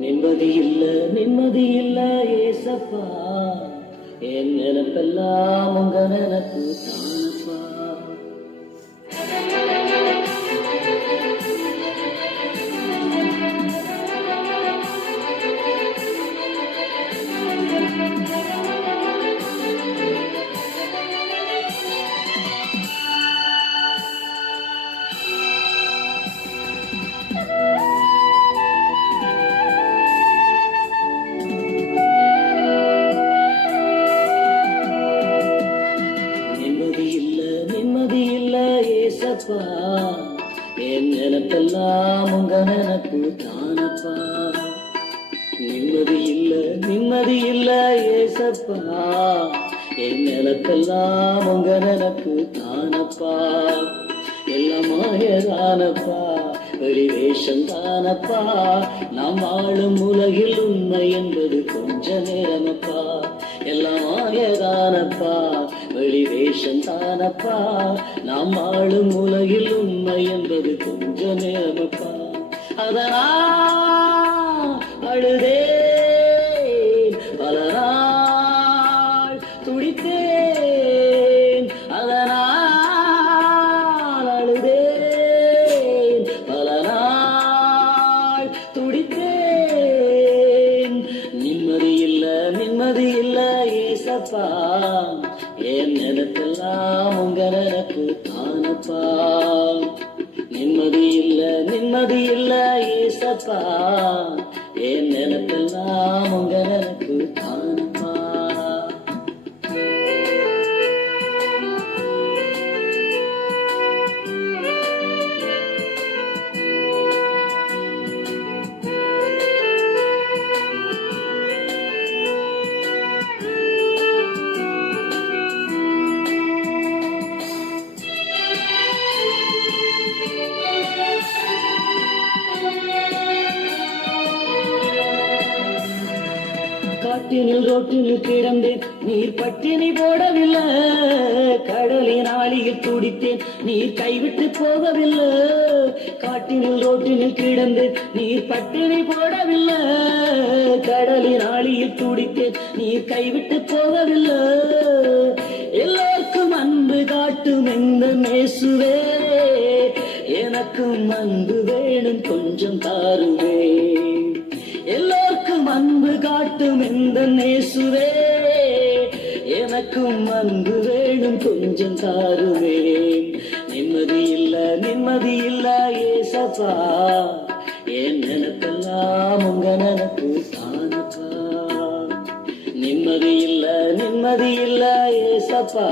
நிம்மதி இல்ல நிம்மதி இல்ல ஏசப்பா, என் நினைப்பெல்லாம் உங்க நினைப்பு தானப்பா. நிம்மதி இல்ல ஏசப்பா, என் நினைப்பெல்லாம் உங்க நினைப்பு தானப்பா. நிம்மதி இல்ல ஏசப்பா, என் நினைப்பெல்லாம் உங்க நினைப்பு தானப்பா. எல்லாம் மாயதானப்பா, வெளிவேஷம் தானப்பா. நாம் வாழும் உலகில் உண்மை என்பது கொஞ்ச நேரமப்பா. எல்லாம் மாயதானப்பா, வெளிவேஷம் தானப்பா. நாம் வாழும் உலகில் உண்மை என்பது கொஞ்ச நேரமப்பா. அதனால் அழுதேன், பல நாள் துடித்தேன். அதனால் அழுதேன், பல நாள் துடித்தேன். நிம்மதி இல்ல ஏசப்பா, என் நினைப்பெல்லாம் உங்க நினைப்பு தானப்பா. நிம்மதி இல்ல ஏசப்பா, என் நினைப்பெல்லாம் உங்க நினைப்பு தானப்பா. காட்டினில் ரோட்டினில் கிடந்தேன், நீர் பட்டினி போடவில்லை. கடலின் ஆழியில் துடித்தேன், நீர் கைவிட்டு போகவில்லை. காட்டினில் ரோட்டினில் கிடந்தேன், நீர் பட்டினி போடவில்லை. கடலின் ஆழியில் துடித்தேன், நீர் கைவிட்டு போகவில்லை. எல்லோருக்கும் அன்பு காட்டும் எந்த நேசுவே, எனக்கும் அன்பு வேணும் கொஞ்சம் தாருவே. எல்லோருக்கும் அன்பு காட்டும் எந்த நேசுவே, எனக்கும் அன்பு வேணும் கொஞ்சம் தாருவேன். நிம்மதி இல்ல ஏசப்பா, என் நினைப்பெல்லாம் உங்க நினைப்பு தானப்பா. நிம்மதி இல்ல ஏசப்பா,